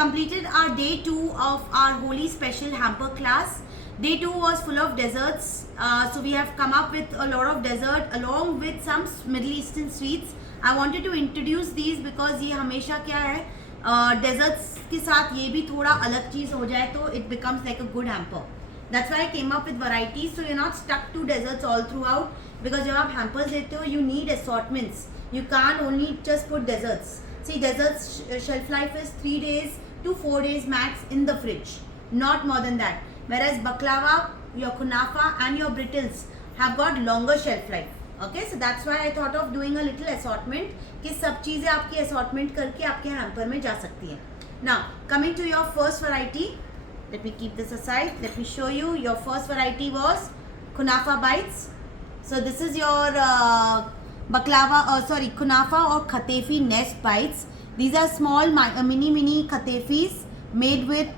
completed our day 2 of our Holi special hamper class. Day 2 was full of desserts. So we have come up with a lot of dessert along with some Middle Eastern sweets. I wanted to introduce these because ये हमेशा क्या है desserts के साथ ये भी थोड़ा अलग चीज़ हो जाए तो it becomes like a good hamper. That's why I came up with varieties, so you're not stuck to desserts all throughout. Because जब आप hampers लेते हो, you need assortments. You can't only just put desserts. See, desserts shelf life is 3 days to 4 days max in the fridge, not more than that. Whereas baklava, your kunafa, and your brittles have got longer shelf life. Okay, so that's why I thought of doing a little assortment कि सब चीज़ें आपकी assortment करके आपके hamper में जा सकती हैं. Now, coming to your first variety. Let me keep this aside. Let me show you. Your first variety was Kunafa Bites. So this is your Kunafa or Khatefi Nest Bites. These are small mini Khatefis made with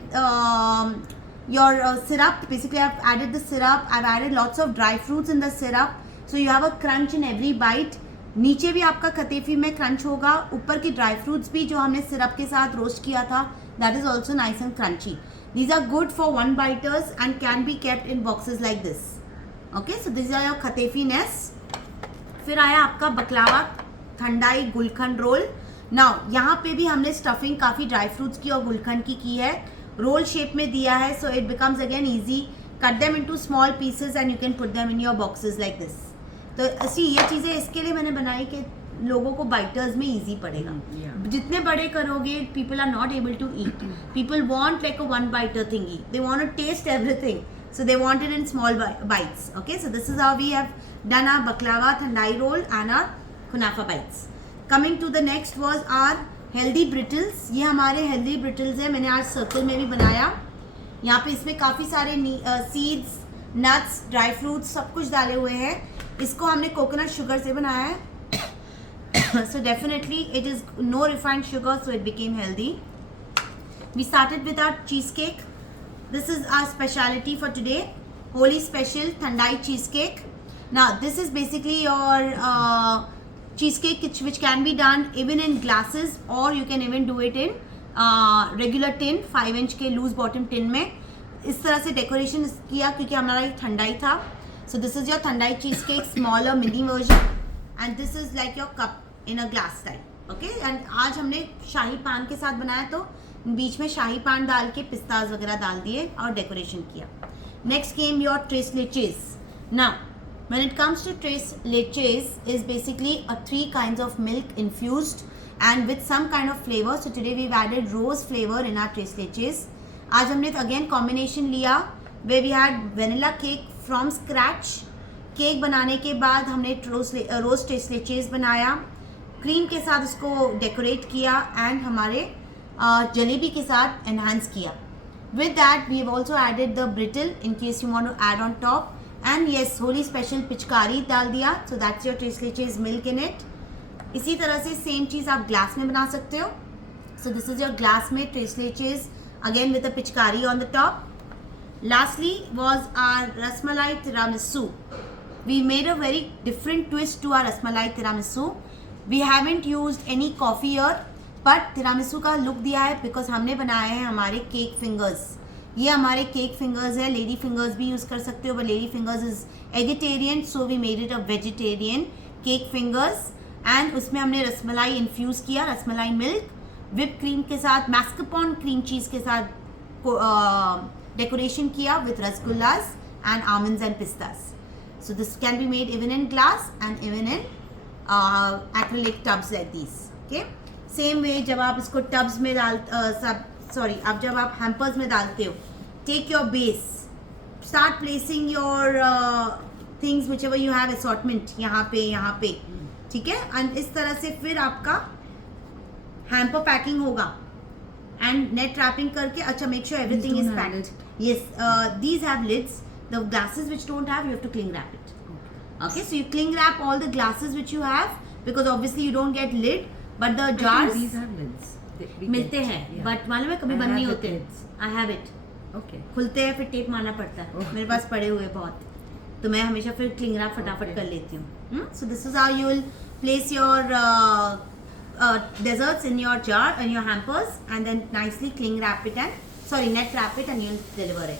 your syrup. Basically, I've added the syrup. I've added lots of dry fruits in the syrup. So you have a crunch in every bite. नीचे भी आपका खतेफी में crunch होगा, ऊपर की dry fruits भी जो हमने सिरप के साथ रोस्ट किया था, that is also nice and crunchy. These are good for one biters and can be kept in boxes like this. Okay, so these are your khatefi nest. फिर आया आपका बकलावा ठंडाई गुलखंड रोल. नाउ यहाँ पे भी हमने स्टफिंग काफ़ी ड्राई फ्रूट्स की और गुलखंड की है, रोल शेप में दिया है, so it becomes again easy. Cut them into small pieces and you can put them in your boxes like this. तो ऐसी ये चीज़ें इसके लिए मैंने बनाई कि लोगों को बाइटर्स में इजी पड़ेगा. जितने बड़े करोगे people are not able to eat. People want like a one biter thingy. They want to taste everything, so they want it in small bites. Okay, so this is how we have done our baklava thandai roll and our kunafa bites. Coming to the next was our healthy brittles. ये हमारे healthy brittles है, मैंने आज circle में भी बनाया. यहाँ पे इसमें काफ़ी सारे सीड्स, नट्स, ड्राई फ्रूट्स सब कुछ डाले हुए हैं. इसको हमने कोकोनट शुगर से बनाया है. So definitely it is no refined sugar, so it became healthy. We started with our cheesecake. This is our speciality for today, Holi special Thandai cheesecake. Now this is basically your cheesecake which can be done even in glasses, or you can even do it in regular tin, 5-inch के loose bottom tin में. इस तरह से decoration किया क्योंकि हमारा ये ठंडाई था. So this is your Thandai cheesecake, smaller mini version, and this is like your cup in a glass type. Okay, and आज हमने शाही पान के साथ बनाया तो बीच में शाही पान डाल के पिस्ताज वगैरह डाल दिए और डेकोरेशन किया. Next came your tres leches. Now, when it comes to tres leches, is basically a 3 kinds of milk infused and with some kind of flavor. So today we've added rose flavor in our tres leches. आज हमने again combination लिया where we had vanilla cake from scratch. Cake बनाने के बाद हमने रोज tres leches बनाया, cream के साथ उसको डेकोरेट किया एंड हमारे जलेबी के साथ एनहांस किया. With that we have also added the brittle in case you want to add on top. And yes, Holi special pichkari डाल दिया. So that's your tres leches milk in it. इसी तरह से सेम चीज़ आप ग्लास में बना सकते हो. So this is your glass में tres leches again with a पिचकारी on the top. Lastly was our rasmalai tiramisu. We made a very different twist to our rasmalai tiramisu. We haven't used any coffee here, but tiramisu का look दिया है because हमने बनाए हैं हमारे cake fingers. ये हमारे cake fingers है. lady fingers भी यूज़ कर सकते हो, but lady fingers is vegetarian, so we made it a vegetarian cake fingers. and उसमें हमने रसमलाई infuse किया, रसमलाई milk whipped cream के साथ, mascarpone cream cheese के साथ डेकोरेशन किया with rasgullas and almonds and pistas. So this can be made even in glass and even in acrylic tubs like these. Okay, same way जब आप इसको tubs में अब जब आप hampers में डालते हो, take your base, start placing your things whichever you have assortment यहाँ पे, ठीक है. and इस तरह से फिर आपका hamper packing होगा and net wrapping करके. अच्छा, make sure everything is packed. Yes, these have lids. The glasses which don't have, you have to cling wrap it. Okay, so you cling wrap all the glasses which you have because obviously you don't get lid, but the jars these have lids. मिलते हैं, but मालूम है कभी बंद नहीं होते. I have it. Okay. खुलते हैं फिर टेप मारना पड़ता है. मेरे पास पड़े हुए बहुत, तो मैं हमेशा फिर cling wrap फटाफट कर लेती हूँ. So this is how you will place your desserts in your jar, in your hampers, and then nicely cling wrap it and net wrap it, and you'll deliver it.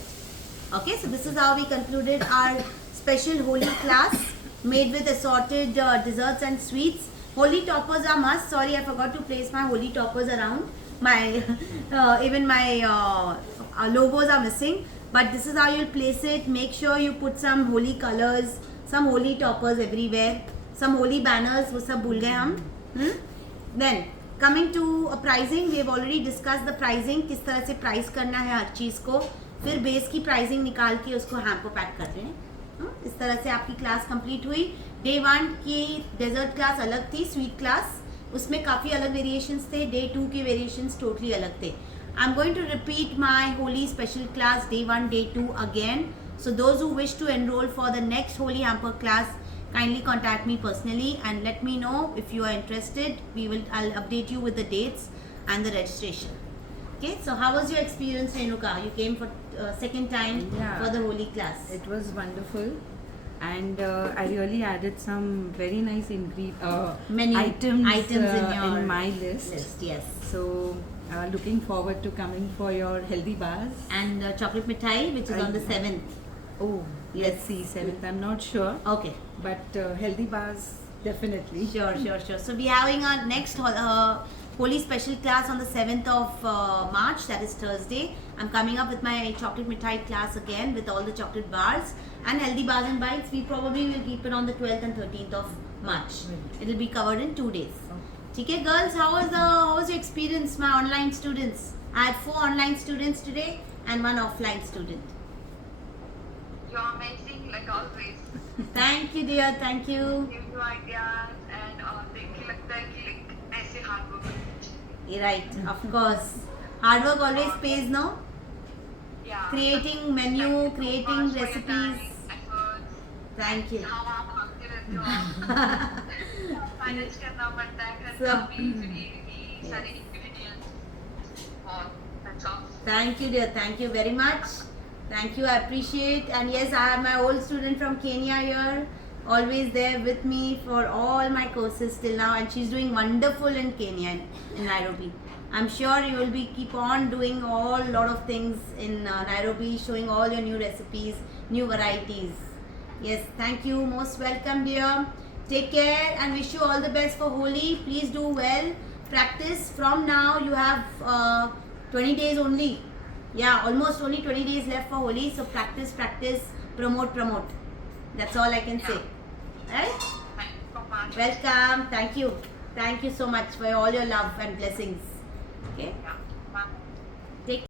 Okay, so this is how we concluded our special Holi class made with assorted desserts and sweets. Holi toppers are must. Sorry, I forgot to place my Holi toppers around. My even my logos are missing. But this is how you'll place it. Make sure you put some Holi colors, some Holi toppers everywhere, some Holi banners. वो सब भूल गए हम. Then coming to pricing, we have already discussed the pricing. किस तरह से price करना है हर चीज़ को. फिर बेस की प्राइसिंग निकाल के उसको हैम्पर पैक कर रहे हैं. इस तरह से आपकी क्लास कंप्लीट हुई. डे 1 की डेजर्ट क्लास अलग थी, स्वीट क्लास, उसमें काफ़ी अलग वेरिएशंस थे. डे 2 के वेरिएशंस टोटली अलग थे. I am going to repeat my Holi special class day 1, day 2 again. So those who wish to enroll for the next Holi hamper class, kindly contact me personally and let me know if you are interested. I'll update you with the dates and the registration. Okay, so how was your experience, Renuka? You came for second time for the Holi class. It was wonderful, and I really added some very nice Menu items in in my list. Yes. So looking forward to coming for your healthy bars. And chocolate mithai, which is on the 7th. Oh, Yes. let's see, 7th. I'm not sure, Okay. but healthy bars definitely. Sure. So we are having our next Holi special class on the 7th of March, that is Thursday. I'm coming up with my chocolate mithai class again with all the chocolate bars and healthy bars and bites. We probably will keep it on the 12th and 13th of March. It will be covered in 2 days. Okay, girls, how was your experience, my online students? I had 4 online students today and 1 offline student. You're amazing, like always. Thank you, dear. Thank you. Give you ideas and देख के लगता है कि like ऐसे hard work करना चाहिए. Right, of course. Hard work always pays, no? Yeah. Creating menu, Thank you so creating much for your recipes. time, efforts. Thank you. हाँ आप भागते रहते हो. Manage करना पड़ता है घर का भी, भी सारे ingredients. और that's all. Thank you, dear. Thank you very much. Thank you. I appreciate. And yes, I have my old student from Kenya here, always there with me for all my courses till now, and she's doing wonderful in Kenya, in Nairobi. I'm sure you will be keep on doing all lot of things in Nairobi, showing all your new recipes, new varieties. Yes, thank you. Most welcome, dear. Take care and wish you all the best for Holi. Please do well. Practice from now. You have 20 days only. Yeah, almost only 20 days left for Holi. So practice, promote. That's all I can say. Right? Thank you so much. Welcome. Thank you. Thank you so much for all your love and blessings. Okay. Yeah.